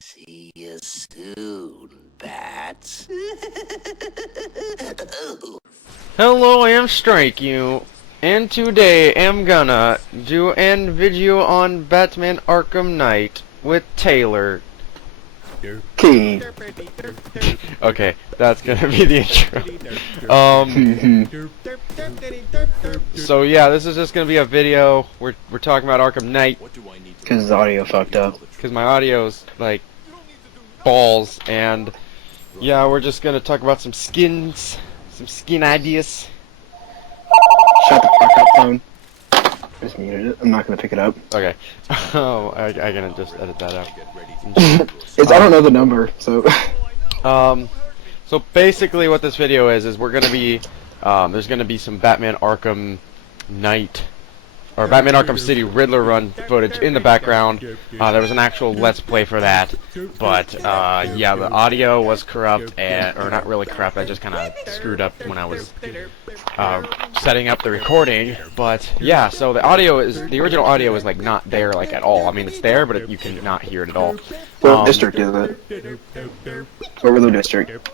See you soon, bats. Hello, I am Strike You, and today I'm gonna do an video on Batman Arkham Knight with Taylor. Key. Okay, that's gonna be the intro. So yeah, this is just gonna be a video. We're talking about Arkham Knight Because the audio fucked up. because my audio's like balls, and yeah, we're just gonna talk about some skins, some skin ideas. Shut the fuck up, phone. I just muted it. I'm not gonna pick it up. Okay. Oh, I gotta just edit that out. I don't know the number, so. So basically what this video is we're gonna be, there's gonna be some Batman Arkham Knight, or Batman Arkham City Riddler run footage in the background. There was an actual Let's Play for that, but yeah, the audio was corrupt, or not really corrupt, I just kinda screwed up when I was setting up the recording. But yeah, so the original audio is like not there like at all. I mean, it's there, but you can not hear it at all. What district is it? What Riddler district?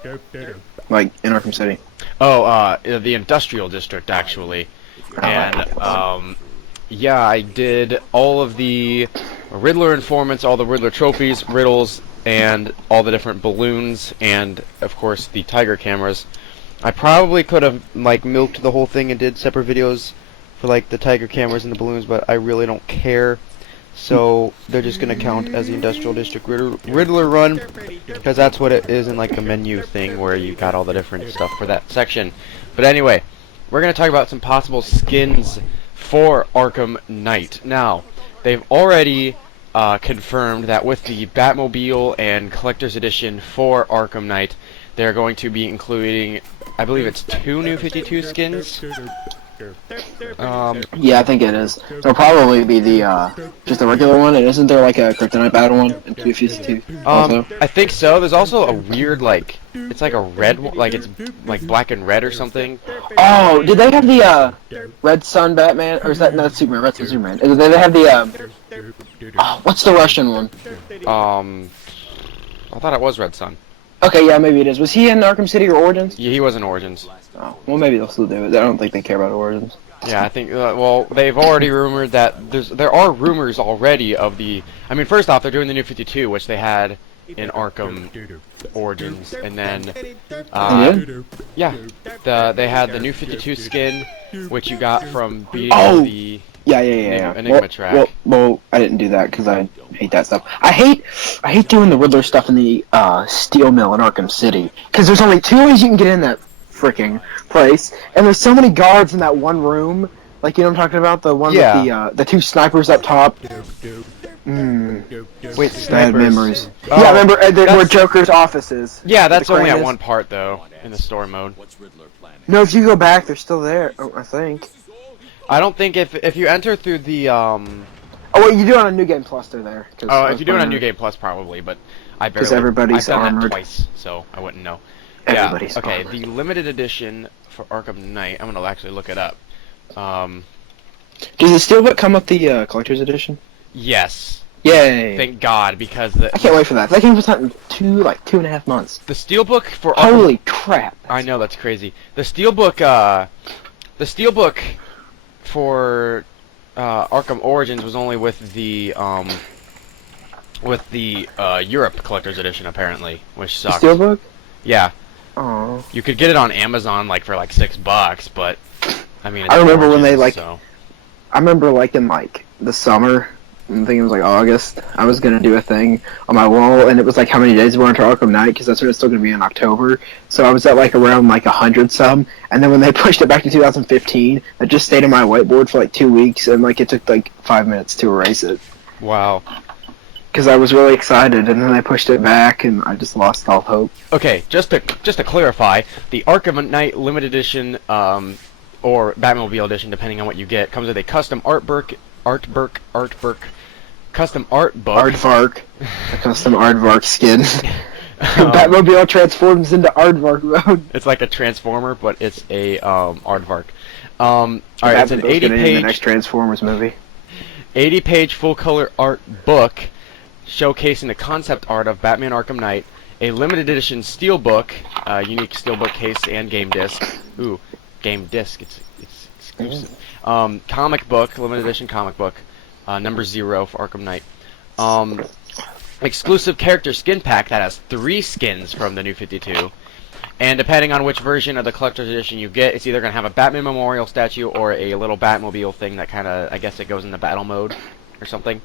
Like, in Arkham City? Oh, the Industrial District, actually. And, yeah, I did all of the Riddler informants, all the Riddler trophies, riddles, and all the different balloons, and, of course, the Tiger cameras. I probably could have, like, milked the whole thing and did separate videos for, like, the Tiger cameras and the balloons, but I really don't care. So, they're just going to count as the Industrial District Riddler run, because that's what it is in, like, the menu thing where you got all the different stuff for that section. But anyway, we're going to talk about some possible skins for Arkham Knight. Now, they've already confirmed that with the Batmobile and Collector's Edition for Arkham Knight, they're going to be including, I believe it's 2 new 52 skins. Yeah, I think it is. It'll probably be the, just the regular one, and isn't there like a Kryptonite battle one in 252 also? I think so. There's also a weird, like, it's like a red one, like it's like black and red or something. Oh, did they have the, Red Sun Batman? Or is that not Superman? Red Sun Superman. Did they have the, oh, what's the Russian one? I thought it was Red Sun. Okay, yeah, maybe it is. Was he in Arkham City or Origins? Yeah, he was in Origins. Oh, well, maybe they'll still do it. I don't think they care about Origins. Yeah, I think, well, they've already rumored that there are rumors already of the, I mean, first off, they're doing the new 52, which they had in Arkham Origins, and then, yeah, they had the new 52 skin, which you got from beating the Enigma track. Well, I didn't do that because I hate that stuff. I hate doing the Riddler stuff in the steel mill in Arkham City because there's only 2 ways you can get in that freaking place, and there's so many guards in that one room. Like, you know what I'm talking about? The one with the 2 snipers up top. Wait, snipers. Bad memories. Oh, yeah, remember where Joker's office is? Yeah, that's only at one part though in the story mode. No, if you go back, they're still there. Oh, I think. I don't think if you enter through the Oh wait, you do it on a New Game Plus, they're there. Oh, if you do it on New Game Plus, probably, but I've done armored. that twice, so I wouldn't know. Everybody's okay, armored. the limited edition for Arkham Knight. I'm gonna actually look it up. Does the Steelbook come with the Collector's Edition? Yes. Yay! Thank God, because I can't wait for that. That game was out in 2.5 months. The Steelbook for Arkham... Holy crap! I know, that's crazy. The Steelbook for Arkham Origins was only with the Europe Collector's Edition, apparently, which sucks. The Steelbook? Yeah. Oh. You could get it on Amazon like for like $6, but I mean. It's I remember when they like. So. I remember like in like the summer. I think it was like August. I was gonna do a thing on my wall, and it was like how many days were until Arkham Knight, because that's when it's still gonna be in October. So I was at like around like 100 some, and then when they pushed it back to 2015, it just stayed on my whiteboard for like 2 weeks, and like it took like 5 minutes to erase it. Wow. Because I was really excited, and then they pushed it back, and I just lost all hope. Okay, just to clarify, the Arkham Knight Limited Edition, or Batmobile Edition, depending on what you get, comes with a custom custom art book. Aardvark. A custom Aardvark skin. Batmobile transforms into Aardvark mode. It's like a transformer, but it's a Aardvark. Alright, it's an 80-page... the next Transformers movie. 80-page full-color art book. showcasing the concept art of Batman Arkham Knight, a limited edition steelbook, unique steelbook case and game disc. Ooh, game disc. It's exclusive. Comic book, limited edition comic book, number 0 for Arkham Knight. Exclusive character skin pack that has 3 skins from the New 52. And depending on which version of the collector's edition you get, it's either going to have a Batman Memorial statue or a little Batmobile thing that kind of, I guess it goes into battle mode or something.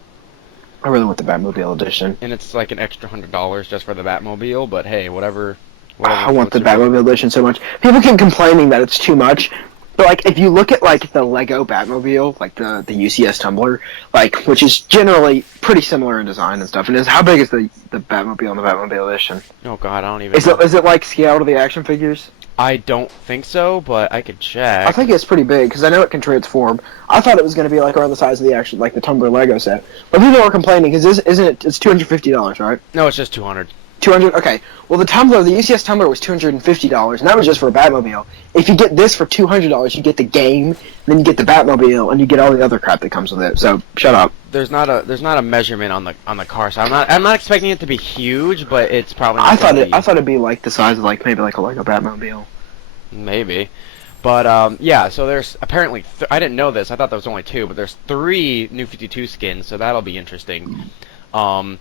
I really want the Batmobile edition. And it's like an extra $100 just for the Batmobile, but hey, whatever I want the Batmobile edition so much. People keep complaining that it's too much, but like if you look at like the Lego Batmobile, like the UCS Tumbler, like which is generally pretty similar in design and stuff. And how big is the Batmobile and the Batmobile edition? Oh god, I don't even. Is it like scale to the action figures? I don't think so, but I could check. I think it's pretty big because I know it can transform. I thought it was going to be like around the size of the actual like the Tumbler Lego set, but people are complaining because isn't it? It's $250, right? No, it's just 200. 200. Okay. Well, the UCS Tumbler was $250, and that was just for a Batmobile. If you get this for $200, you get the game, then you get the Batmobile, and you get all the other crap that comes with it. So shut up. There's not a measurement on the car, so I'm not expecting it to be huge, but it's probably. I thought it'd be like the size of like maybe like a Lego Batmobile. Maybe. But yeah, so there's apparently I didn't know this. I thought there was only 2, but there's 3 New 52 skins, so that'll be interesting. Then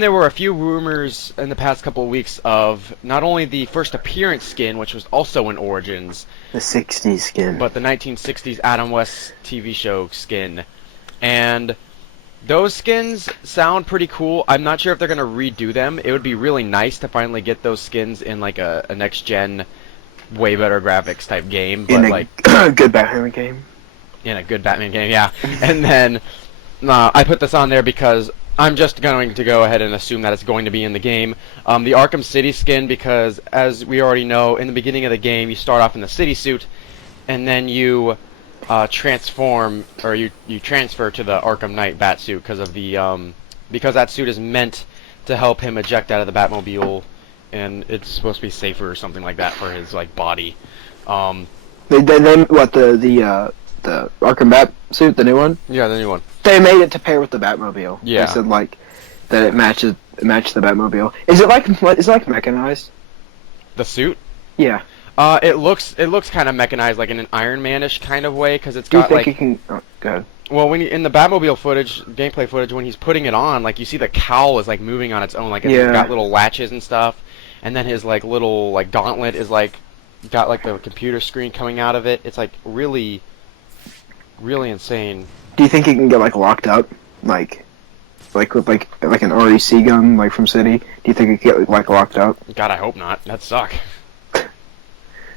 there were a few rumors in the past couple of weeks of not only the first appearance skin, which was also in Origins, the 60s skin, but the 1960s Adam West TV show skin. And those skins sound pretty cool. I'm not sure if they're going to redo them. It would be really nice to finally get those skins in like a next-gen, way better graphics type game. But in a good Batman game. In a good Batman game, yeah. And then I put this on there because I'm just going to go ahead and assume that it's going to be in the game. The Arkham City skin, because as we already know, in the beginning of the game, you start off in the city suit, and then you transform, or you transfer to the Arkham Knight bat suit because of the because that suit is meant to help him eject out of the Batmobile, and it's supposed to be safer or something like that for his like body. They what the Arkham Bat suit, the new one? Yeah, the new one. They made it to pair with the Batmobile. Yeah. They said like that it matched the Batmobile. Is it like mechanized? The suit? Yeah. It looks kind of mechanized, like in an Iron Man-ish kind of way, because it's Do you got think like. it can? Oh, go ahead. Well, when in the Batmobile footage, gameplay footage, when he's putting it on, like you see the cowl is like moving on its own, like it's got little latches and stuff, and then his like little like gauntlet is like got like the computer screen coming out of it. It's like really, really insane. Do you think it can get like locked up, like with like an REC gun, like from City? Do you think it can get like locked up? God, I hope not. That'd suck.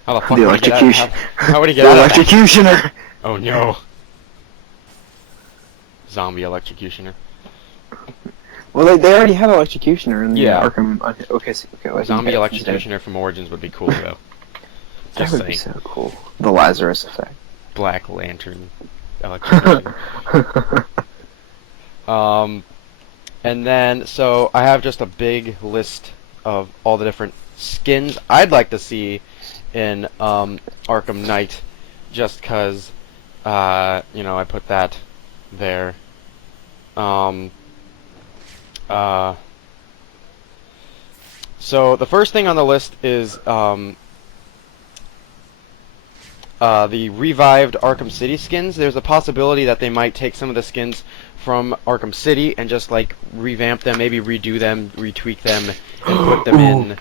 How the fuck The would he get electrocution. how would he get The out of that? electrocutioner. Oh no. Zombie electrocutioner. Well, they already had electrocutioner in the Yeah. Arkham. Okay. Zombie electrocutioner from Origins would be cool though. That Just would saying. be so cool. The Lazarus effect. Black Lantern electrocution. And then, so I have just a big list of all the different skins I'd like to see in Arkham Knight, just because, you know, I put that there. So the first thing on the list is the revived Arkham City skins. There's a possibility that they might take some of the skins from Arkham City and just like revamp them, maybe redo them, retweak them, and put them in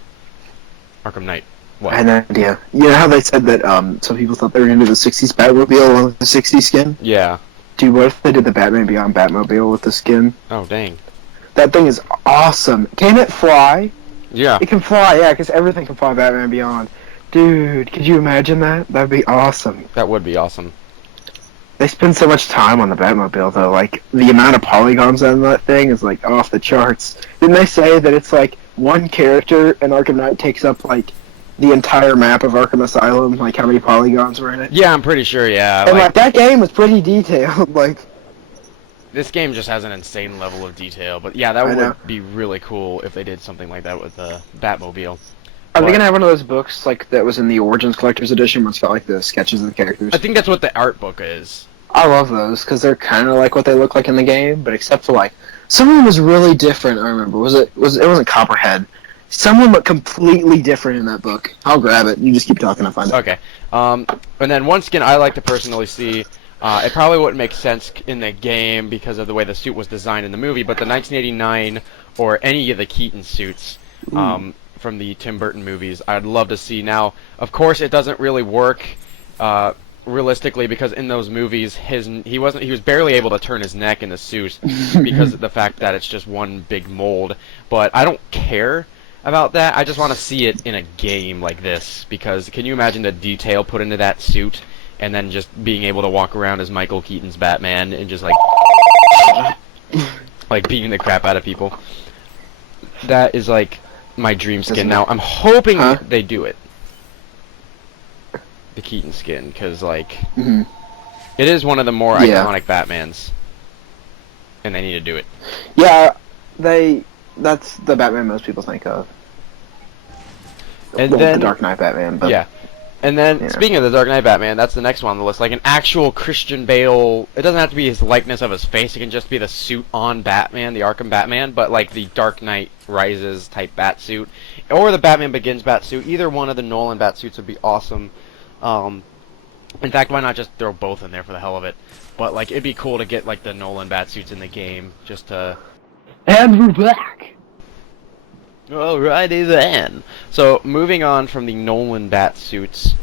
Arkham Knight. What? I had no idea. You know how they said that some people thought they were going to do the 60s Batmobile along with the 60s skin? Yeah. Dude, what if they did the Batman Beyond Batmobile with the skin? Oh, dang. That thing is awesome. Can it fly? Yeah. It can fly, yeah, because everything can fly Batman Beyond. Dude, could you imagine that? That'd be awesome. That would be awesome. They spend so much time on the Batmobile, though. Like, the amount of polygons on that thing is, like, off the charts. Didn't they say that it's, like, one character in Arkham Knight takes up, like, the entire map of Arkham Asylum? Like, how many polygons were in it? Yeah, I'm pretty sure, yeah. And, like, that game was pretty detailed, like... This game just has an insane level of detail, but yeah, that would be really cool if they did something like that with the Batmobile. Are they gonna have one of those books, like, that was in the Origins Collector's Edition, where it's got, like, the sketches of the characters? I think that's what the art book is. I love those, because they're kind of like what they look like in the game, but except for, like, Someone was really different. I remember. It wasn't Copperhead. Someone looked completely different in that book. I'll grab it. You just keep talking. I'll find it. Okay. And then one skin I like to personally see. It probably wouldn't make sense in the game because of the way the suit was designed in the movie, but the 1989 or any of the Keaton suits from the Tim Burton movies, I'd love to see. Now, of course, it doesn't really work realistically because in those movies, he was barely able to turn his neck in the suit because of the fact that it's just one big mold. But I don't care about that. I just want to see it in a game like this because can you imagine the detail put into that suit? And then just being able to walk around as Michael Keaton's Batman and just like beating the crap out of people. That is like my dream skin. Now I'm hoping they do it. The Keaton skin, because like it is one of the more iconic Batmans, and they need to do it. Yeah, that's the Batman most people think of. And then the Dark Knight Batman. But yeah. And then, speaking of the Dark Knight Batman, that's the next one on the list. Like an actual Christian Bale. It doesn't have to be his likeness of his face. It can just be the suit on Batman, the Arkham Batman, but like the Dark Knight Rises type bat suit, or the Batman Begins bat suit. Either one of the Nolan bat suits would be awesome. In fact, why not just throw both in there for the hell of it? But like, it'd be cool to get like the Nolan bat suits in the game, just to. And we're back. Alrighty then. So moving on from the Nolan bat suits,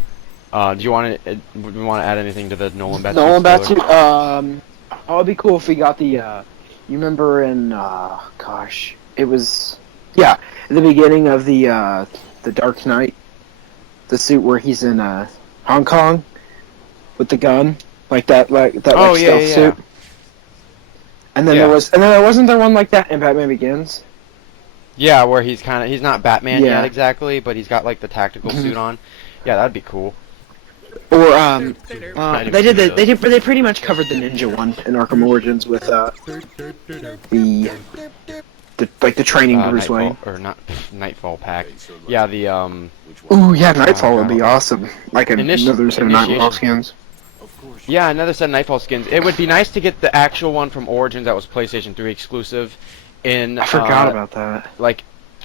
do you want to add anything to the Nolan bat suits? Nolan bat suit. Oh, it'd be cool if we got the. You remember in gosh, it was at the beginning of the Dark Knight, the suit where he's in Hong Kong with the gun, that stealth suit. And then there wasn't there one like that in Batman Begins. Yeah, where he's not Batman yet exactly, but he's got like the tactical suit on. Yeah, that'd be cool. Or they pretty much covered the ninja one in Arkham Origins with the training Bruce Wayne. Or not Nightfall pack. Yeah, the Ooh, yeah, Nightfall would be awesome. Like another set of Nightfall skins. Yeah, another set of Nightfall skins. It would be nice to get the actual one from Origins that was PlayStation 3 exclusive. I forgot about that. Like,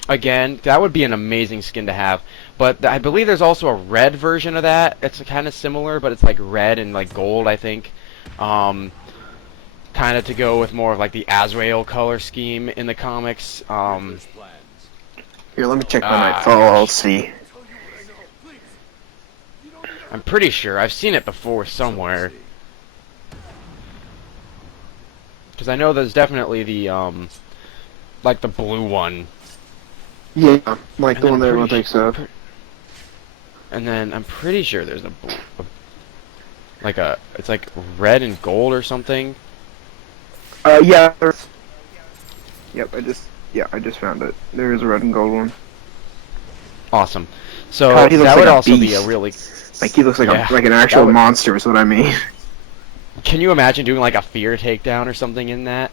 again, that would be an amazing skin to have. But I believe there's also a red version of that. It's kind of similar, but it's like red and like gold, I think. Kind of to go with more of like the Azrael color scheme in the comics. Here, let me check my Nightfall. I'll see. I'm pretty sure I've seen it before somewhere. Because I know there's definitely the like the blue one. Yeah, like the one that everyone thinks of. And then I'm pretty sure there's it's like red and gold or something. Yeah. Yep, I just found it. There is a red and gold one. Awesome. So God, that would also be a really like he looks like an actual monster is what I mean. Can you imagine doing like a fear takedown or something in that?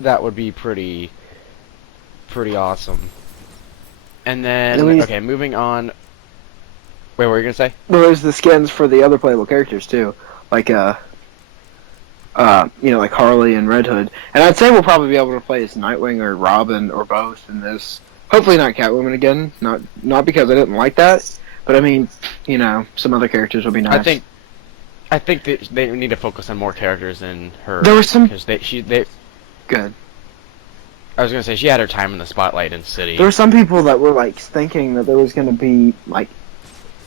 That would be pretty awesome. And then okay, moving on. Wait, what were you gonna say? Well, there's the skins for the other playable characters too, like like Harley and Red Hood. And I'd say we'll probably be able to play as Nightwing or Robin or both in this. Hopefully not Catwoman again. Not because I didn't like that, but I mean, some other characters would be nice. I think they need to focus on more characters than her. There were some because they good. I was gonna say she had her time in the spotlight in City. There were some people that were like thinking that there was gonna be like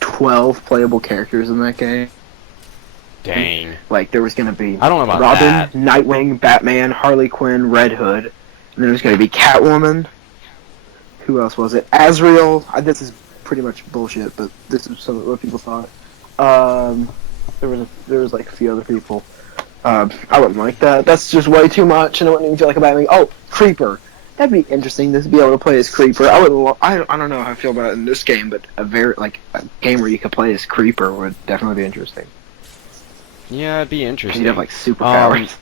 12 playable characters in that game. Dang. Like there was gonna be I don't know about Robin, that. Nightwing, Batman, Harley Quinn, Red Hood, and then there was gonna be Catwoman. Who else was it? Azrael. This is pretty much bullshit, but this is what people thought. There was like a few other people. I wouldn't like that. That's just way too much, and I wouldn't even feel like a Batman. Oh, Creeper. That'd be interesting to be able to play as Creeper. I don't know how I feel about it in this game, but a game where you could play as Creeper would definitely be interesting. Yeah, it'd be interesting. You'd have like superpowers.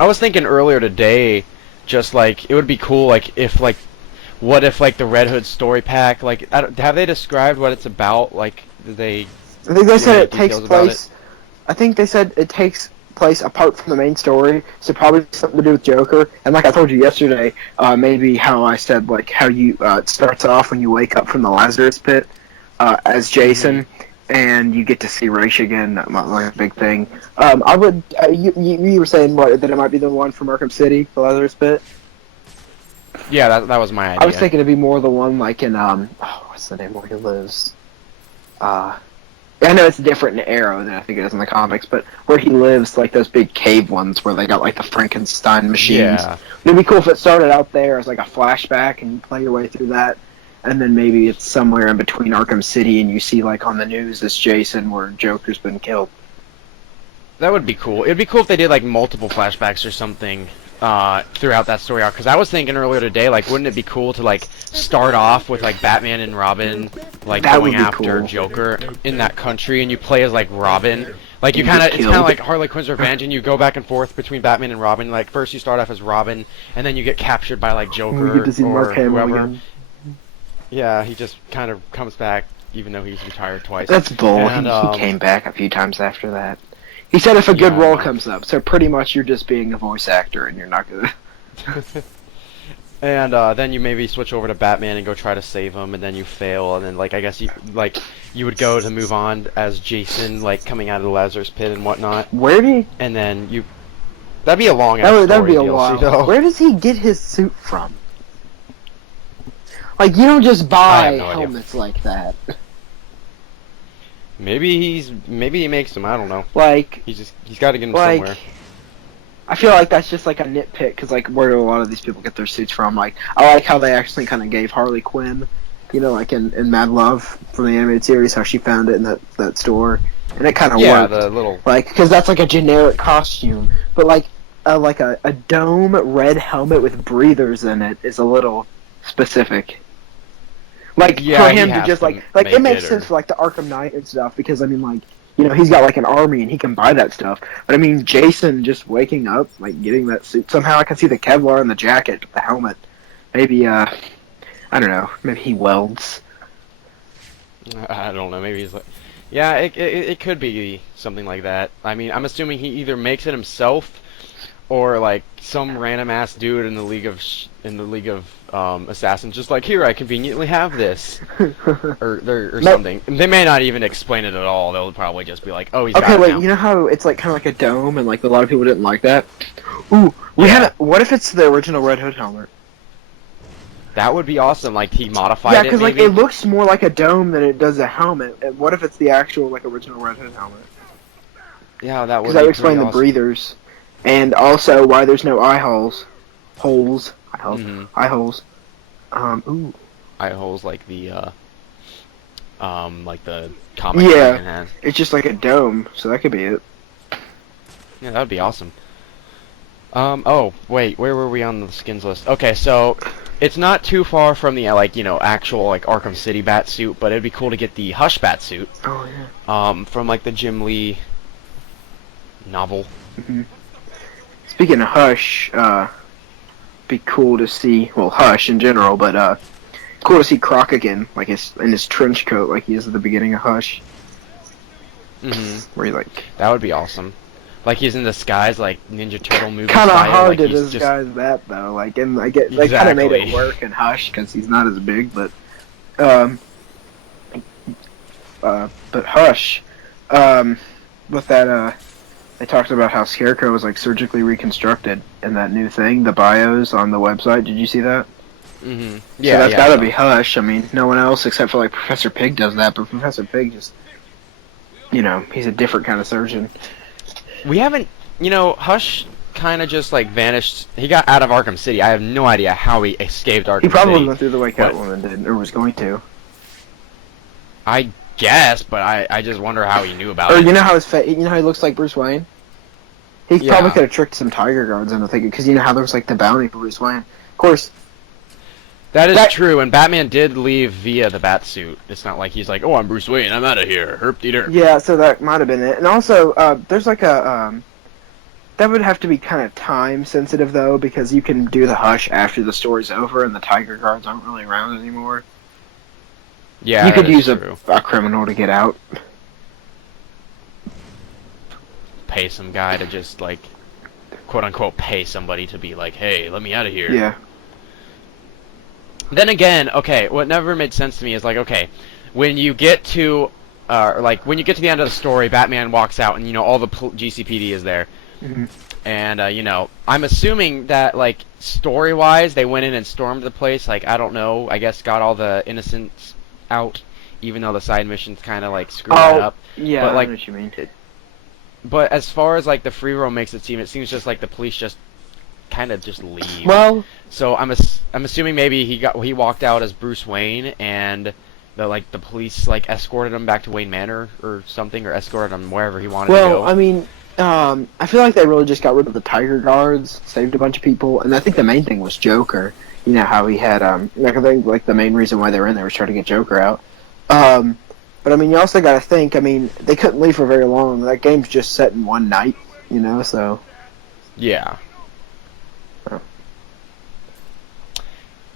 I was thinking earlier today, just like it would be cool, like if like, what if like the Red Hood story pack, like have they described what it's about? Like, did they? I think they said it takes place. I think they said it takes place apart from the main story. So probably something to do with Joker. And like I told you yesterday, maybe how I said like how you it starts off when you wake up from the Lazarus pit as Jason, and you get to see Ra's again. Like a big thing. I would. You were saying what, that it might be the one from Arkham City, the Lazarus pit. Yeah, that was my idea. I was thinking it'd be more the one like in what's the name where he lives? I know it's different in Arrow than I think it is in the comics, but where he lives, like those big cave ones where they got like the Frankenstein machines. Yeah. It'd be cool if it started out there as like a flashback and you play your way through that, and then maybe it's somewhere in between Arkham City and you see like on the news this Jason where Joker's been killed. That would be cool. It'd be cool if they did like multiple flashbacks or something throughout that story arc. Because I was thinking earlier today, like, wouldn't it be cool to like start off with like Batman and Robin, like That going would be after cool. Joker in that country, and you play as like Robin. Like you kind of, it's kind of like Harley Quinn's Revenge, and you go back and forth between Batman and Robin. Like first you start off as Robin, and then you get captured by like Joker We get to see or Mark Hamill whoever. again. Yeah, he just kind of comes back, even though he's retired twice. That's bull. And, he came back a few times after that. He said if a good Yeah, role I know. comes up, so pretty much you're just being a voice actor and you're not gonna. And then you maybe switch over to Batman and go try to save him, and then you fail, and then like I guess you would go to move on as Jason, like coming out of the Lazarus pit and whatnot, Where do you? and then you. That'd be a long ass That'd be a story while. DLC, though. Where does he get his suit from? Like you don't just I buy have no idea. helmets like that. Maybe he makes them. I don't know. Like He's got to get them somewhere. I feel like that's just like a nitpick because like where do a lot of these people get their suits from? Like I like how they actually kind of gave Harley Quinn, you know, like in Mad Love from the animated series, how she found it in that store, and it kind of Yeah, worked. the little. Like because that's like a generic costume, but like a dome red helmet with breathers in it is a little specific. Like Yeah, for he him to has just to like make it makes it, or- sense for like the Arkham Knight and stuff because I mean like you know he's got like an army and he can buy that stuff. But I mean Jason just waking up like getting that suit somehow I can see the Kevlar and the jacket, the helmet. Maybe I don't know. Maybe he welds. I don't know. Maybe he's like. Yeah, it could be something like that. I mean, I'm assuming he either makes it himself, or like some random ass dude in the League of Assassins, just like here I conveniently have this, or something. They may not even explain it at all. They'll probably just be like, oh, he's got Okay, it wait. now. You know how it's like kind of like a dome and like a lot of people didn't like that. Ooh, Yeah. what if it's the original Red Hood helmet? That would be awesome. Like he modified Yeah, it. because like Maybe? it looks more like a dome than it does a helmet. And what if it's the actual like original Red Hood helmet? Yeah, that would. Because that be would explain pretty the awesome. breathers, and also why there's no eye holes. Mhm. Eye holes. Ooh. Eye holes like the comic Yeah. Batman has. It's just like a dome, so that could be it. Yeah, that would be awesome. Oh, wait, where were we on the skins list? Okay, so it's not too far from the actual like Arkham City bat suit, but it'd be cool to get the Hush bat suit. Oh yeah. From like the Jim Lee novel. Speaking of Hush, be cool to see. Well, Hush in general, but cool to see Croc again, like in his trench coat, like he is at the beginning of Hush, where he like. That would be awesome. Like he's in disguise, like Ninja Turtle movie Kind of style. hard like to he's disguise that though. Like, and I get they kind of made it Exactly. work in Hush because he's not as big, but Hush, with that they talked about how Scarecrow was like surgically reconstructed in that new thing, the bios on the website. Did you see that? Yeah, So that's yeah, gotta so- be Hush. I mean, no one else except for like Professor Pig does that, but Professor Pig just, you know, he's a different kind of surgeon. We haven't, Hush kind of just like vanished. He got out of Arkham City. I have no idea how he escaped Arkham He probably City. went through the way What? Catwoman did, or was going to. I guess, but I just wonder how he knew about Or it. you know how you know how he looks like Bruce Wayne? He Yeah. probably could have tricked some Tiger Guards into thinking, because you know how there was like the bounty for Bruce Wayne. Of course, That is true, and Batman did leave via the bat suit. It's not like he's like, oh, I'm Bruce Wayne, I'm out of here, herp-de-derp. yeah, so that might have been it. And also, there's like a, that would have to be kind of time sensitive though, because you can do the Hush after the story's over and the Tiger Guards aren't really around anymore. Yeah, You could that is use true. a criminal to get out. pay some guy to just like, quote unquote, pay somebody to be like, hey, let me out of here. Yeah. Then again, okay, what never made sense to me is like, okay, when you get to, when you get to the end of the story, Batman walks out, and all the GCPD is there, and I'm assuming that like story-wise, they went in and stormed the place. Like, I don't know, I guess got all the innocents out, even though the side missions kind of like screw that up. Yeah, but, like, I know what you mean. But as far as like the free roam makes it seems just like the police just kind of just leave. Well, so I'm assuming maybe he walked out as Bruce Wayne, and the police like escorted him back to Wayne Manor or something, or escorted him wherever he wanted to go. well, I mean, I feel like they really just got rid of the Tiger Guards, saved a bunch of people, and I think the main thing was Joker. You know how he had like, I think like the main reason why they were in there was trying to get Joker out. But I mean, you also got to think. I mean, they couldn't leave for very long. That game's just set in one night, so. Yeah. Oh.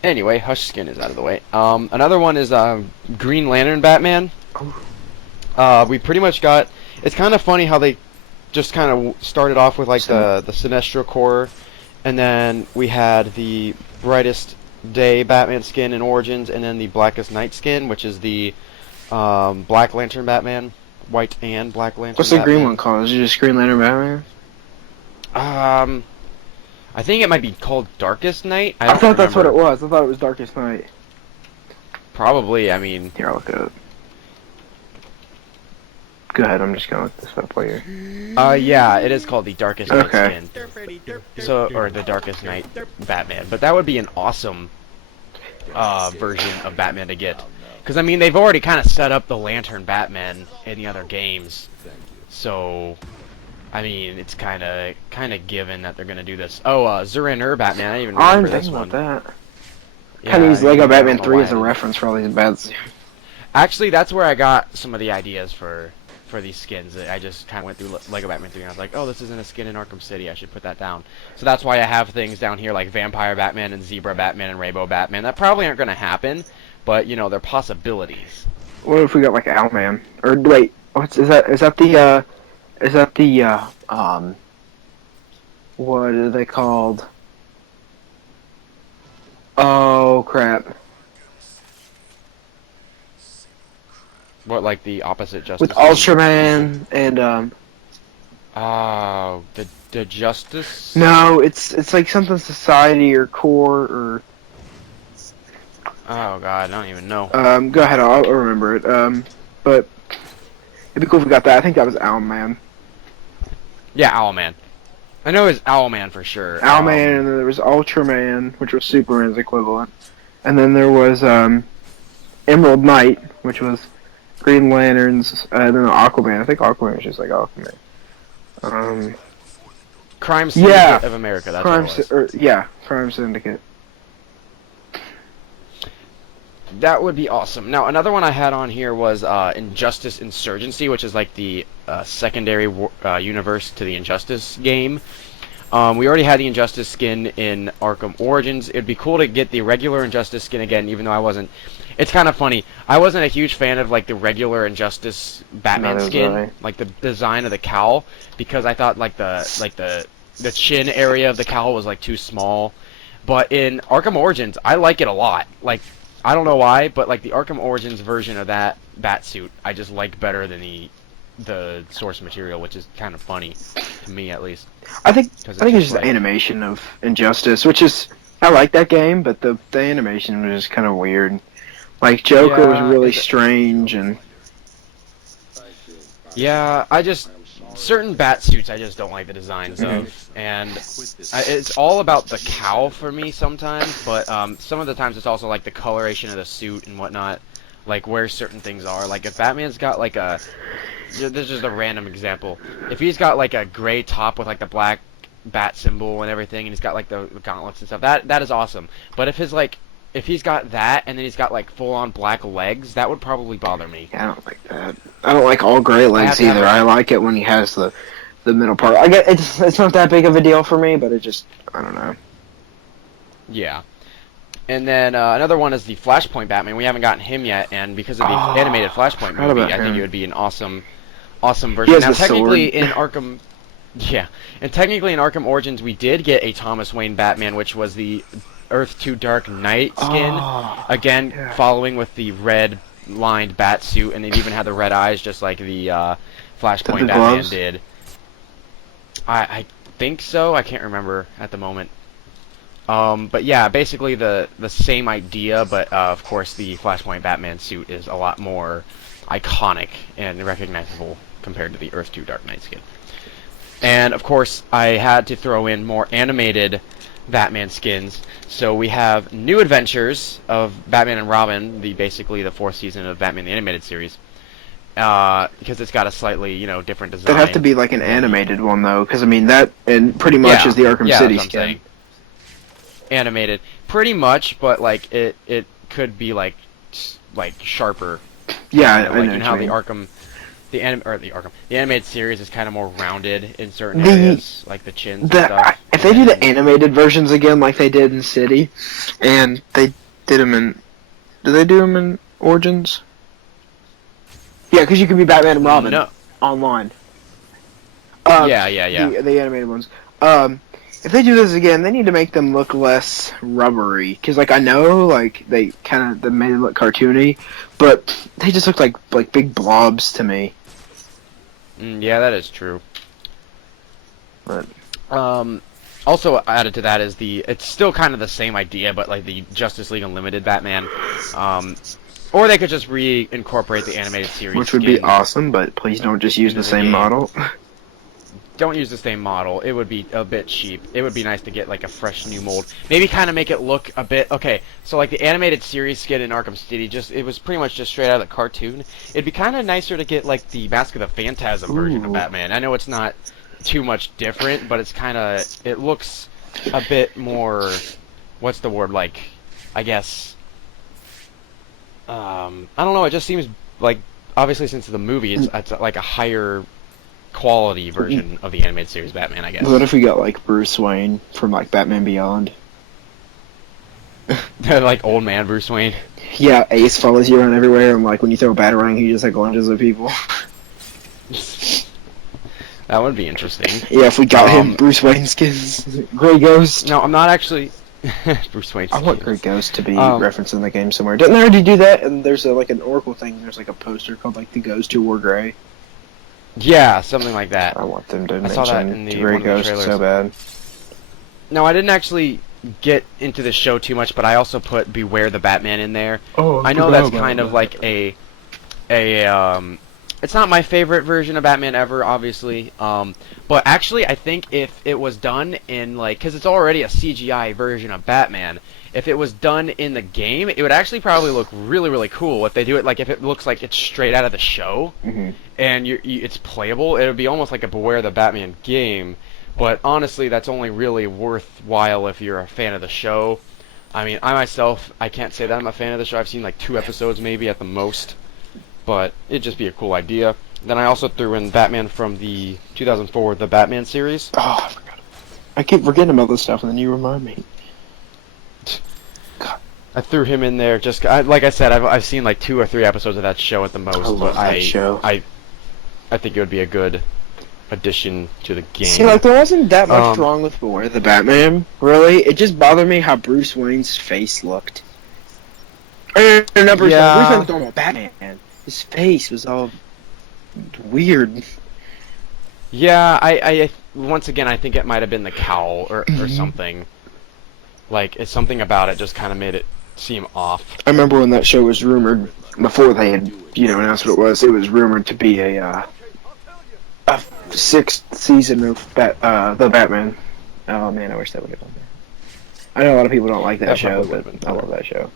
Anyway, Hush Skin is out of the way. Another one is Green Lantern Batman. We pretty much got. It's kind of funny how they just kind of started off with like the Sinestro Corps, and then we had the Brightest Day Batman skin in Origins, and then the Blackest Night skin, which is the Black Lantern Batman, White and Black Lantern. What's the Batman. green one called? Is it just Green Lantern Batman? I think it might be called Darkest Night. I thought that's what it was. I thought it was Darkest Night. Probably. I mean, Here, I'll look it up. Go ahead. I'm just gonna look this up while you're. yeah, it is called the Darkest Night Okay. skin. So, or the Darkest Night Batman. But that would be an awesome version of Batman to get. Because, I mean, they've already kind of set up the Lantern Batman in the other games. So, I mean, it's kind of given that they're going to do this. Oh, Zur-En-Ur Batman, I didn't even remember this one. About that. Yeah, Kind of use I Lego Batman don't know 3 why as a I didn't. reference for all these bats. Actually, that's where I got some of the ideas for these skins. I just kind of went through Lego Batman 3 and I was like, oh, this isn't a skin in Arkham City, I should put that down. So that's why I have things down here like Vampire Batman and Zebra Batman and Rainbow Batman. That probably aren't going to happen, but, they're possibilities. What if we got like Owlman? Or wait, is that the what are they called? Oh crap. What, like the opposite Justice With League? Ultraman and Oh, the Justice? no, it's like something Society or Core or Oh god, I don't even know. go ahead, I'll remember it. But it'd be cool if we got that. I think that was Owlman. Yeah, Owlman. I know it's Owlman for sure. Owlman, and then there was Ultraman, which was Superman's equivalent. And then there was Emerald Knight, which was Green Lanterns, and then Aquaman. I think Aquaman was just like Aquaman. Crime Syndicate yeah, of America, that's what it was. Crime Syndicate. That would be awesome. Now, another one I had on here was Injustice Insurgency, which is like the secondary universe to the Injustice game. We already had the Injustice skin in Arkham Origins. It'd be cool to get the regular Injustice skin again, even though I wasn't... It's kind of funny. I wasn't a huge fan of like the regular Injustice Batman skin, really. like the design of the cowl, because I thought like the chin area of the cowl was like too small. But in Arkham Origins, I like it a lot. Like, I don't know why, but like the Arkham Origins version of that Batsuit, I just like better than the source material, which is kind of funny to me, at least. I think it's just just like- the animation of Injustice, which is I like that game, but the animation was just kind of weird. Like Joker Yeah, was really strange, and Yeah, certain Batsuits I just don't like the designs of, and it's all about the cowl for me sometimes, but some of the times it's also like the coloration of the suit and whatnot, like where certain things are. Like if Batman's got like this is just a random example. If he's got like a gray top with like the black bat symbol and everything, and he's got like the gauntlets and stuff, that is awesome. But if he's got that and then he's got like full-on black legs, that would probably bother me. I don't like that. I don't like all gray legs have to either. I like it when he has the middle part. I get it's not that big of a deal for me, but I don't know. Yeah. And then another one is the Flashpoint Batman. We haven't gotten him yet, and because of the animated Flashpoint forgot movie, about I think him. it would be an awesome version. He has Now, the technically, sword. in Arkham, Yeah, and technically in Arkham Origins we did get a Thomas Wayne Batman, which was the Earth 2 Dark Knight skin. Oh, Again, yeah. following with the red lined bat suit, and it even had the red eyes, just like the Flashpoint The Batman gloves? did. I think so. I can't remember at the moment. But yeah, basically the same idea, but of course the Flashpoint Batman suit is a lot more iconic and recognizable compared to the Earth 2 Dark Knight skin. And of course, I had to throw in more animated Batman skins. So we have New Adventures of Batman and Robin, basically the 4th season of Batman the Animated Series, because it's got a slightly different design. That'd have to be like an animated one though, because I mean that and pretty much is the Arkham yeah, City that's what I'm skin. saying. Animated, pretty much, but like it could be like sharper. Yeah, Like I know you what know how you mean. the animated series is kind of more rounded in certain areas, like the chins and stuff. If they do the animated versions again, like they did in City, and they did them in, did they do them in Origins? Yeah, because you could be Batman and Robin No. online. Yeah. The animated ones. If they do this again, they need to make them look less rubbery. Because, like, I know, like, they made it look cartoony, but they just look like big blobs to me. Yeah, that is true. But Also added to that is it's still kind of the same idea, but like the Justice League Unlimited Batman. Or they could just reincorporate the animated series, which would be skin awesome, but please don't just use into the the same game. model. Don't use the same model. It would be a bit cheap. It would be nice to get like a fresh new mold. Maybe kind of make it look a bit okay. So like the animated series skin in Arkham City, it was pretty much just straight out of the cartoon. It'd be kind of nicer to get like the Mask of the Phantasm version of Ooh. Batman. I know it's not too much different, but it looks a bit more. What's the word like? I guess. I don't know. It just seems like obviously since the movie, it's like a higher quality version of the animated series Batman, I guess. What if we got, like, Bruce Wayne from, like, Batman Beyond? Like old man Bruce Wayne. Yeah, Ace follows you around everywhere, and, like, when you throw a batarang, he just, like, lunges at people. That would be interesting. Yeah, if we got him Bruce Wayne skins. Grey Ghost. No, I'm not actually. Bruce Wayne. I want Grey Ghost to be referenced in the game somewhere. Didn't they already do that? And there's like an Oracle thing. There's like a poster called like the Ghost Who Wore Grey. Yeah, something like that. I want them to I saw that in mention the Grey one of the Ghost trailers. so bad. No, I didn't actually get into the show too much, but I also put Beware the Batman in there. Oh, I know that's kind of like a it's not my favorite version of Batman ever, obviously. But actually, I think if it was done in like, because it's already a CGI version of Batman, if it was done in the game, it would actually probably look really, really cool. If they do it like if it looks like it's straight out of the show, and it's playable, it would be almost like a Beware the Batman game. But honestly, that's only really worthwhile if you're a fan of the show. I mean, I myself, I can't say that I'm a fan of the show. I've seen like 2 episodes maybe at the most. But it'd just be a cool idea. Then I also threw in Batman from the 2004 The Batman series. Oh, I forgot. I keep forgetting about this stuff, and then you remind me. God. I threw him in there just like I said. I've seen like 2 or 3 episodes of that show at the most. I love that show. I think it would be a good addition to the game. See, like there wasn't that much wrong with Beware the Batman. Really, it just bothered me how Bruce Wayne's face looked. Or not Bruce Wayne. Bruce Wayne was normal Batman. His face was all weird. Yeah, I once again I think it might have been the cowl or something. Like it's something about it just kind of made it seem off. I remember when that show was rumored before they had announced what it was. It was rumored to be a 6th season of the Batman. Oh man, I wish that would have been there. I know a lot of people don't like that show, but I love that show.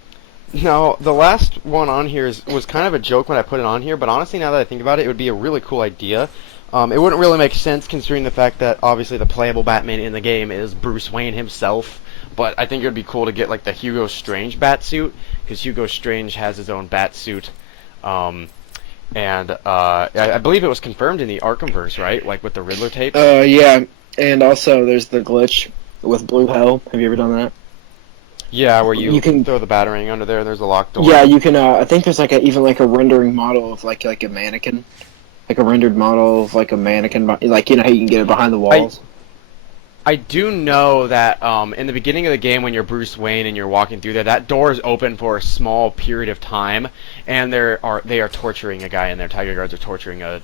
No, the last one on here was kind of a joke when I put it on here, but honestly, now that I think about it, it would be a really cool idea. It wouldn't really make sense considering the fact that obviously the playable Batman in the game is Bruce Wayne himself, but I think it would be cool to get like the Hugo Strange Batsuit, because Hugo Strange has his own Batsuit, and I believe it was confirmed in the Arkhamverse, right? Like with the Riddler tape? Yeah, and also there's the glitch with Blue Hell. Have you ever done that? Yeah, where you can throw the batarang under there and there's a locked door. Yeah, you can. I think there's like even like a rendering model of like a mannequin like a rendered model of like a mannequin, like you know how you can get it behind the walls. I do know that in the beginning of the game when you're Bruce Wayne and you're walking through there, that door is open for a small period of time, and they are torturing a guy in there. Tiger guards are torturing a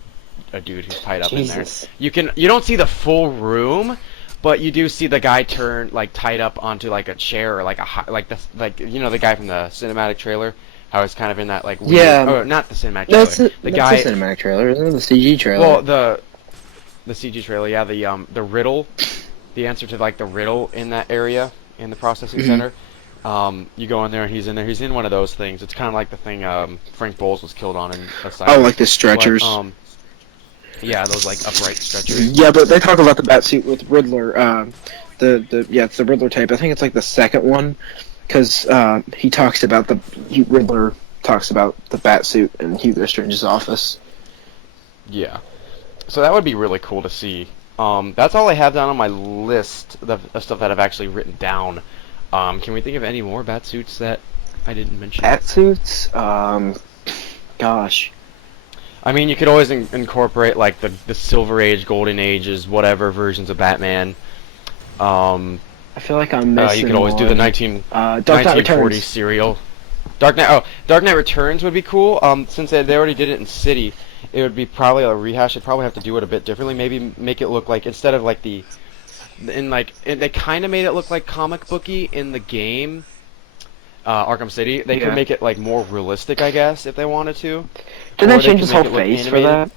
dude who's tied up in there. You don't see the full room, but you do see the guy turn like tied up onto like a chair or like you know the guy from the cinematic trailer, how it's kind of in that like weird, Yeah. not the cinematic trailer. That's the cinematic trailer, isn't it? The CG trailer. Well, the CG trailer, yeah, the riddle. The answer to like the riddle in that area in the processing center. You go in there and he's in there. He's in one of those things. It's kind of like the thing Frank Bowles was killed on in Asylum. Oh, like the stretchers. But, yeah, those like upright stretchers. Yeah, but they talk about the Batsuit with Riddler. It's the Riddler tape. I think it's like the second one, because he talks about Riddler talks about the Batsuit in Hugo Strange's office. Yeah, so that would be really cool to see. That's all I have down on my list of stuff that I've actually written down. Can we think of any more Batsuits that I didn't mention? Batsuits? Gosh. I mean, you could always incorporate like the Silver Age, Golden Ages, whatever versions of Batman. I feel like I'm missing you could always do the 1940 serial. Dark Knight Returns would be cool. Since they already did it in City, it would be probably a rehash. They'd probably have to do it a bit differently. Maybe make it look like, instead of like they kind of made it look like comic booky in the game, Arkham City. They could make it like more realistic, I guess, if they wanted to. Didn't they change his whole face for that?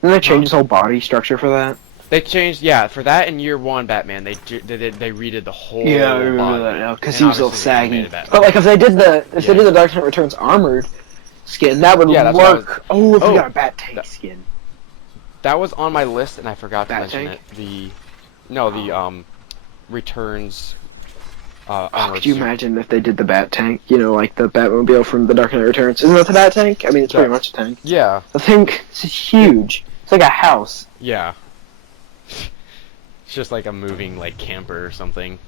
Didn't they change his whole body structure for that? They changed, for that in Year One Batman, they redid the whole. Yeah, I remember that now, because he was all saggy. But like, if they did the Dark Knight Returns armored skin, that would work. If we got a Bat Tank skin. That was on my list, and I forgot to mention Tank? it. The Returns. Could you imagine if they did the Bat Tank? You know, like the Batmobile from the Dark Knight Returns. Isn't that the Bat Tank? I mean, it's pretty much a tank. Yeah. The thing is huge. It's like a house. Yeah. It's just like a moving like camper or something,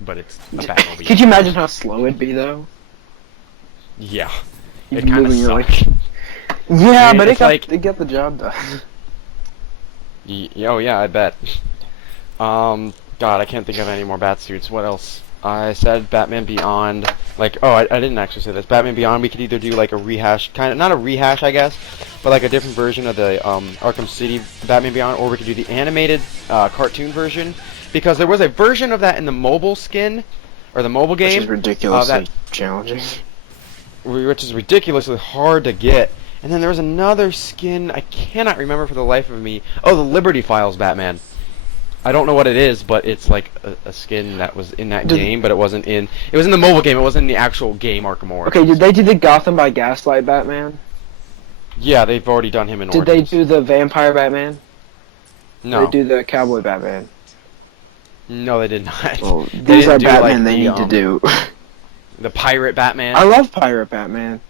but it's a Batmobile. Could you imagine how slow it'd be though? Yeah. It kind of sucks. Yeah, I mean, but it got the job done. Oh yeah, I bet. God, I can't think of any more Batsuits. What else? I said Batman Beyond. I didn't actually say this. Batman Beyond, we could either do like a rehash, not a rehash, I guess, but like a different version of the Arkham City Batman Beyond, or we could do the animated cartoon version, because there was a version of that in the mobile skin, or the mobile game. Which is ridiculously challenging. Which is ridiculously hard to get. And then there was another skin, I cannot remember for the life of me. Oh, the Liberty Files Batman. I don't know what it is, but it's like a skin that was in that game, but it wasn't in... It was in the mobile game, it wasn't in the actual game Arkham Origins. Okay, did they do the Gotham by Gaslight Batman? Yeah, they've already done him in Origins. Did they do the Vampire Batman? No. Did they do the Cowboy Batman? No, they did not. Well, these are Batman they need to do. The Pirate Batman. I love Pirate Batman.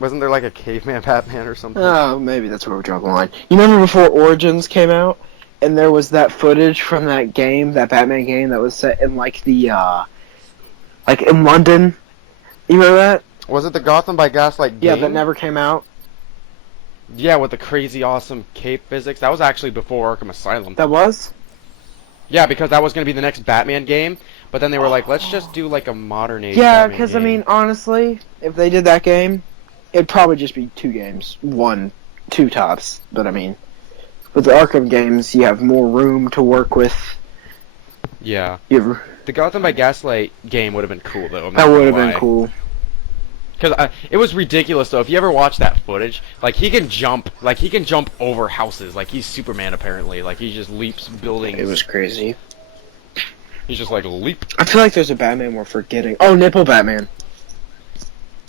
Wasn't there like a Caveman Batman or something? Oh, maybe that's where we draw the line. You remember before Origins came out, and there was that footage from that game, that Batman game that was set in like the, like in London? You remember that? Was it the Gotham by Gaslight game? Yeah, that never came out. Yeah, with the crazy awesome cape physics. That was actually before Arkham Asylum. That was? Yeah, because that was going to be the next Batman game, but then they were like, let's just do like a modern age Yeah, Batman game. I mean, honestly, if they did that game, it'd probably just be 2 games. 1, 2 tops. But I mean, with the Arkham games, you have more room to work with. Yeah. The Gotham by Gaslight game would have been cool, though. That would have been cool. Because it was ridiculous, though. If you ever watch that footage, like, he can jump over houses. Like, he's Superman, apparently. Like, he just leaps buildings. It was crazy. He's just like, leap. I feel like there's a Batman we're forgetting. Oh, Nipple Batman.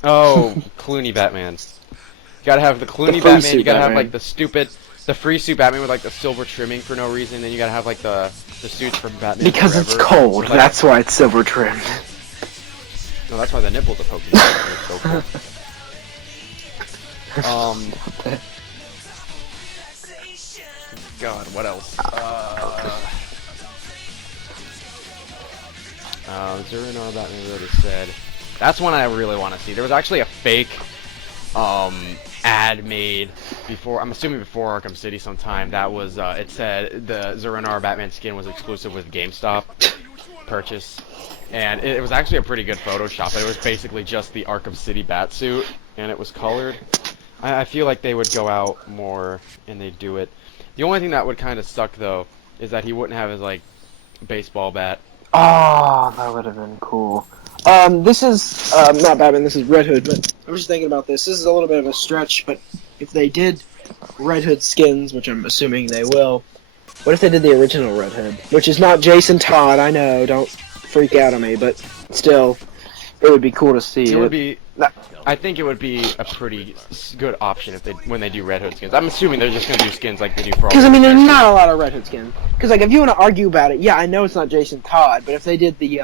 Oh, Clooney Batman. You gotta have the Clooney Batman, you gotta have, like, the free suit Batman with, like, the silver trimming for no reason, then you gotta have, like, the suits from Batman Because Forever. it's cold, Like, that's why it's silver trimmed. No, that's why the nipples are poking out. It's so cool. God, what else? Zero Batman already said. That's one I really want to see. There was actually a fake ad made before, I'm assuming before Arkham City sometime, that was, it said the Zurinar Batman skin was exclusive with GameStop purchase. And it was actually a pretty good Photoshop. It was basically just the Arkham City Batsuit, and it was colored. I feel like they would go out more, and they'd do it. The only thing that would kind of suck, though, is that he wouldn't have his, like, baseball bat. Oh, that would have been cool. This is, not Batman, this is Red Hood, but I was just thinking about this. This is a little bit of a stretch, but if they did Red Hood skins, which I'm assuming they will, what if they did the original Red Hood? Which is not Jason Todd, I know, don't freak out on me, but still, it would be cool to see. It would be... I think it would be a pretty good option if when they do Red Hood skins. I'm assuming they're just going to do skins like they do for all. Because I mean, there's not a lot of Red Hood skins. Because like, if you want to argue about it, yeah, I know it's not Jason Todd, but if they did the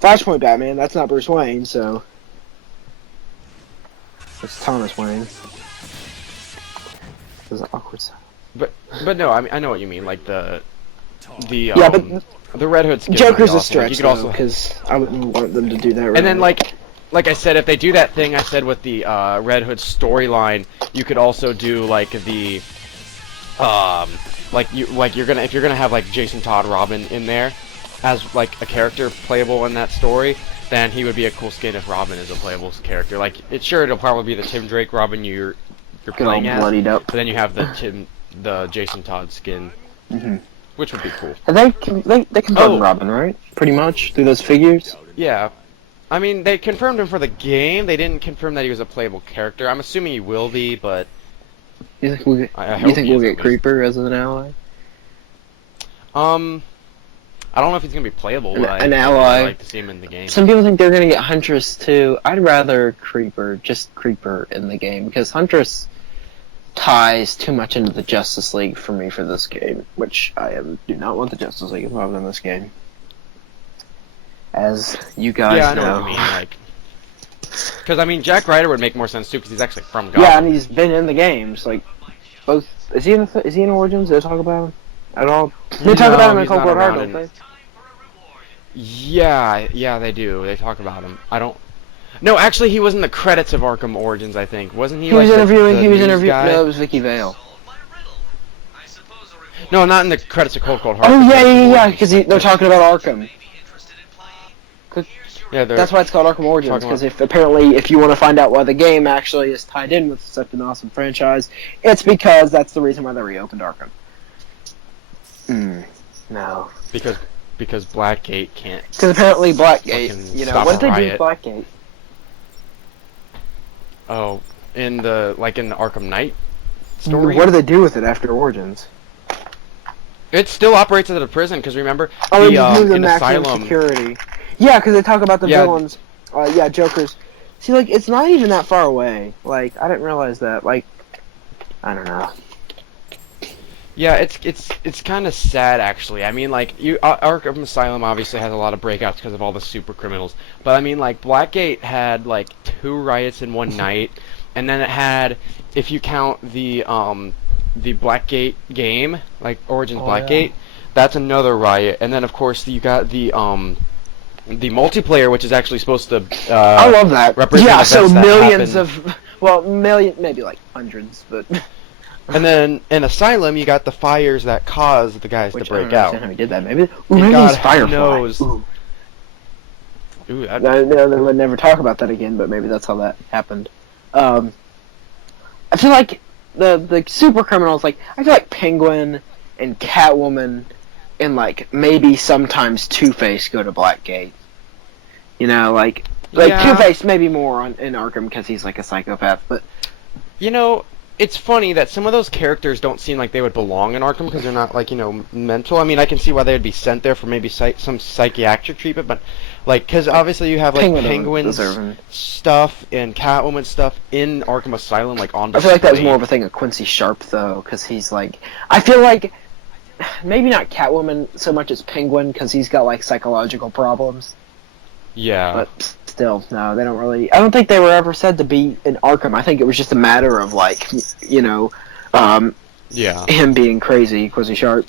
Flashpoint Batman, that's not Bruce Wayne, so it's Thomas Wayne. This is an awkward sound. But no, I mean, I know what you mean. Like the yeah, but the Red Hood skin. Joker's a stretch, like, you could also, because I wouldn't want them to do that. Right. And then like I said, if they do that thing I said with the Red Hood storyline, you could also do like the if you're gonna have like Jason Todd Robin in there as like a character playable in that story, then he would be a cool skin if Robin is a playable character. Like it'll probably be the Tim Drake Robin you're playing as, bloodied up. but then you have the Jason Todd skin. Which would be cool. They confirmed Robin, right? Pretty much through those figures. Yeah, I mean they confirmed him for the game. They didn't confirm that he was a playable character. I'm assuming he will be, but you think we'll get Creeper as an ally? I don't know if he's gonna be playable. An ally. I'd like to see him in the game. Some people think they're gonna get Huntress too. I'd rather Creeper in the game, because Huntress ties too much into the Justice League for me for this game, which do not want the Justice League involved in this game. As you guys I know what you mean, like, because I mean Jack Ryder would make more sense too, because he's actually from Gotham. Yeah, and he's been in the games, like both. Is he in Origins? Did they talk about him at all? They talk about him in Cold War Hard, don't they? Yeah, they do. They talk about him. No, actually, he was in the credits of Arkham Origins, I think. Wasn't he? He was interviewing. Guy? No, it was Vicky Vale. No, not in the credits of Cold Hard. Oh yeah, because they're talking about Arkham. Yeah, that's why it's called Arkham Origins. Because if you want to find out why the game actually is tied in with such an awesome franchise, it's because that's the reason why they reopened Arkham. No. Because Blackgate can't. Because apparently Blackgate, what did they do with Blackgate? Oh, in the Arkham Knight story? What do they do with it after Origins? It still operates as a prison, because remember, in Asylum security. Yeah, because they talk about the villains. Joker's. See, like, it's not even that far away. Like, I didn't realize that. Like, I don't know. Yeah, it's kind of sad, actually. I mean, like, Arkham Asylum obviously has a lot of breakouts because of all the super criminals. But I mean, like, Blackgate had like 2 riots in one night, and then it had, if you count the Blackgate game, like Origins Blackgate, that's another riot. And then of course you got the multiplayer, which is actually supposed to I love that. Represent so millions of maybe like hundreds, but. And then in Asylum, you got the fires that caused the guys to break out. How he did that? Maybe. God Firefly. knows. Ooh, they would never talk about that again, but maybe that's how that happened. I feel like the super criminals, like I feel like Penguin and Catwoman and like maybe sometimes Two-Face go to Blackgate. Like Two-Face maybe more in Arkham because he's like a psychopath, but it's funny that some of those characters don't seem like they would belong in Arkham because they're not, like, mental. I mean, I can see why they would be sent there for maybe some psychiatric treatment, but, like, because obviously you have, like, Penguin's stuff and Catwoman stuff in Arkham Asylum, like, on display. I feel like that was more of a thing of Quincy Sharp, though, because he's, like... I feel like... Maybe not Catwoman so much as Penguin, because he's got, like, psychological problems. Yeah. But still, no, they don't really... I don't think they were ever said to be in Arkham. I think it was just a matter of, like, him being crazy, Quincy Sharp.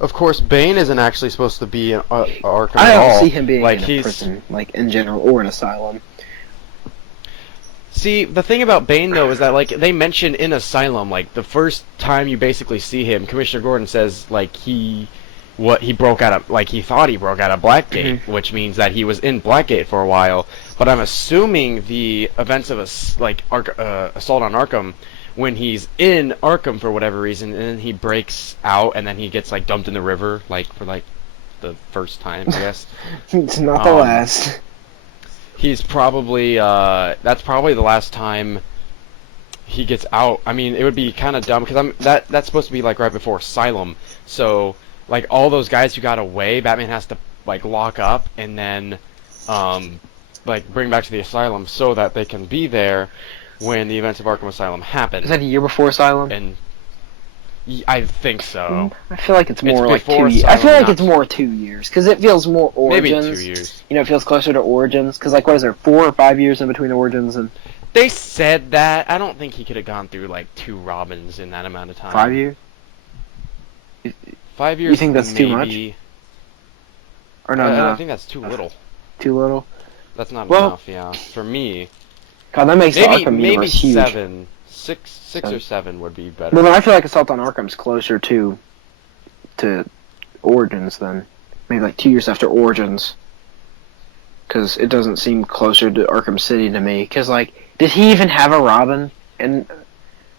Of course, Bane isn't actually supposed to be in Arkham I at all. don't see him being in a prison, like, in general, or an asylum. See, the thing about Bane though is that like they mention in Asylum, like the first time you basically see him, Commissioner Gordon says like he broke out of, like he thought he broke out of Blackgate, which means that he was in Blackgate for a while. But I'm assuming the events of Assault on Arkham, when he's in Arkham for whatever reason, and then he breaks out, and then he gets like dumped in the river, like for like the first time, I guess. It's not the last. He's probably that's probably the last time he gets out. I mean, it would be kind of dumb because that's supposed to be like right before Asylum, so like all those guys who got away, Batman has to like lock up and then like bring back to the Asylum so that they can be there when the events of Arkham Asylum happen. Is that a year before Asylum? And I think so. I feel like it's more like 2 years. Asylum, I feel like it's more 2 years because it feels more Origins. Maybe 2 years. You know, it feels closer to Origins because like what is there 4 or 5 years in between Origins and? They said that. I don't think he could have gone through like 2 Robins in that amount of time. 5 years. 5 years. You think that's maybe. too much? Or no? I think that's too little. Too little. That's not enough. Yeah, for me. God, that makes the Arkham maybe universe huge. 7, 6 or 7 would be better. Well, then I feel like Assault on Arkham's closer to Origins then. Maybe like 2 years after Origins. Because it doesn't seem closer to Arkham City to me. Because, like, did he even have a Robin? And,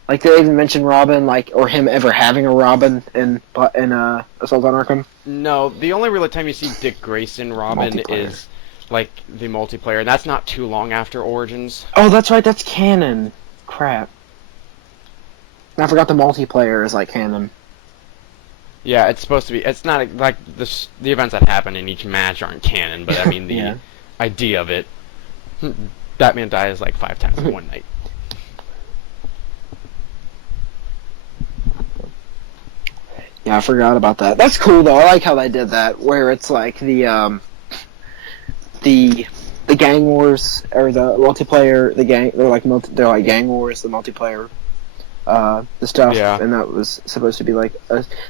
like, did they even mention Robin, like, or him ever having a Robin in Assault on Arkham? No, the only real time you see Dick Grayson Robin is, like, the multiplayer. And that's not too long after Origins. Oh, that's right, that's canon. Crap. I forgot the multiplayer is, like, canon. Yeah, it's supposed to be. It's not like the events that happen in each match aren't canon, but I mean the idea of it. Batman dies like 5 times in one night. Yeah, I forgot about that. That's cool though. I like how they did that, where it's like the gang wars or the multiplayer. They're like gang wars. The multiplayer. The stuff, and that was supposed to be like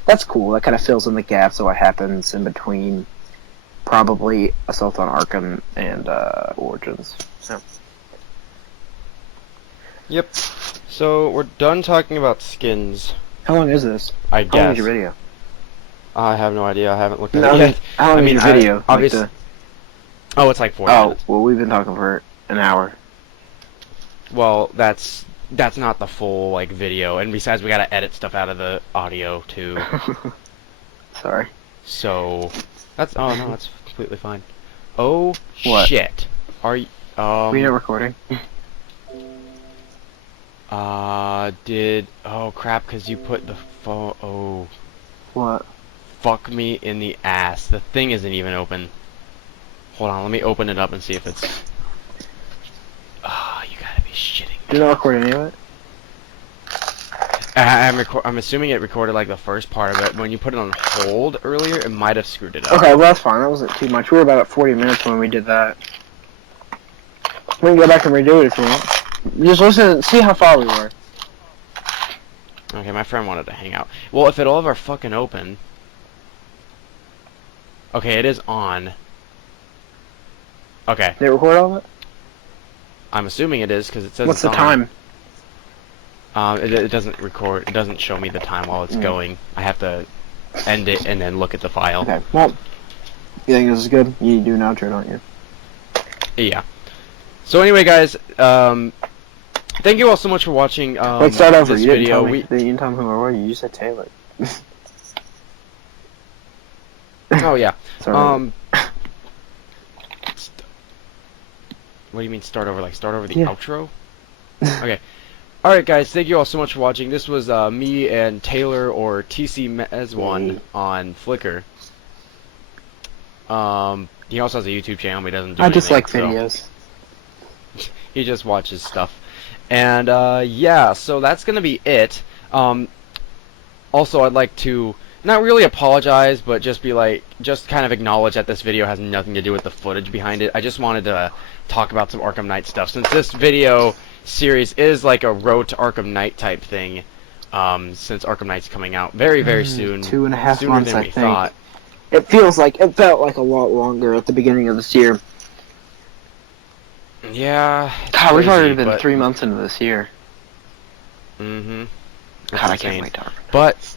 that's cool. That kind of fills in the gaps of what happens in between, probably Assault on Arkham and Origins. So. Yep. So we're done talking about skins. How long is this? I guess. How long is your video? I have no idea. I haven't looked at it yet. How long is your video? Obviously. Oh, it's like 4 minutes. Oh, well, we've been talking for an hour. Well, that's not the full like video, and besides we gotta edit stuff out of the audio too. Sorry. So that's that's completely fine. Oh what? Shit. Are you were you not recording? Oh crap, cause you put the phone. Oh. What? Fuck me in the ass. The thing isn't even open. Hold on, let me open it up and see if it's. Oh, you gotta be shitting. Did not record any of it? I'm assuming it recorded like the first part of it. When you put it on hold earlier, it might have screwed it up. Okay, well that's fine. That wasn't too much. We were about at 40 minutes when we did that. We can go back and redo it if you want. Just listen and see how far we were. Okay, my friend wanted to hang out. Well, if it'll ever fucking open. Okay, it is on. Okay. Did it record all of it? I'm assuming it is because it says. What's the time? It doesn't record. It doesn't show me the time while it's going. I have to end it and then look at the file. Okay. Well, you think this is good? You do an outro, don't you? Yeah. So anyway, guys, thank you all so much for watching. Let's start over. This You didn't video. tell me. You didn't tell me who I were. You said Taylor. Oh yeah. Sorry. What do you mean start over? Like start over the outro? Okay. Alright guys, thank you all so much for watching. This was me and Taylor, or TC Mez1 on Flickr. He also has a YouTube channel, but he doesn't do anything. I just like videos. He just watches stuff. And yeah, so that's gonna be it. Also, I'd like to not really apologize, but just be like, just kind of acknowledge that this video has nothing to do with the footage behind it. I just wanted to talk about some Arkham Knight stuff, since this video series is like a Road to Arkham Knight type thing, since Arkham Knight's coming out very, very soon. 2.5 months, than we thought. It felt like a lot longer at the beginning of this year. Yeah. God, we've already been but, 3 months into this year. Mm-hmm. God, I can't wait to Arkham. But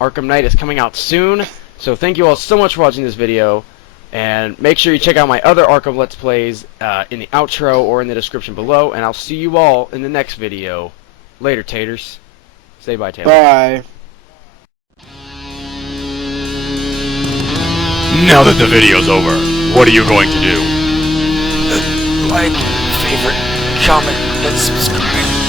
Arkham Knight is coming out soon, so thank you all so much for watching this video, and make sure you check out my other Arkham Let's Plays in the outro or in the description below, and I'll see you all in the next video. Later, taters. Say bye, Taylor. Bye. Now that the video's over, what are you going to do? Like, favorite, comment, and subscribe.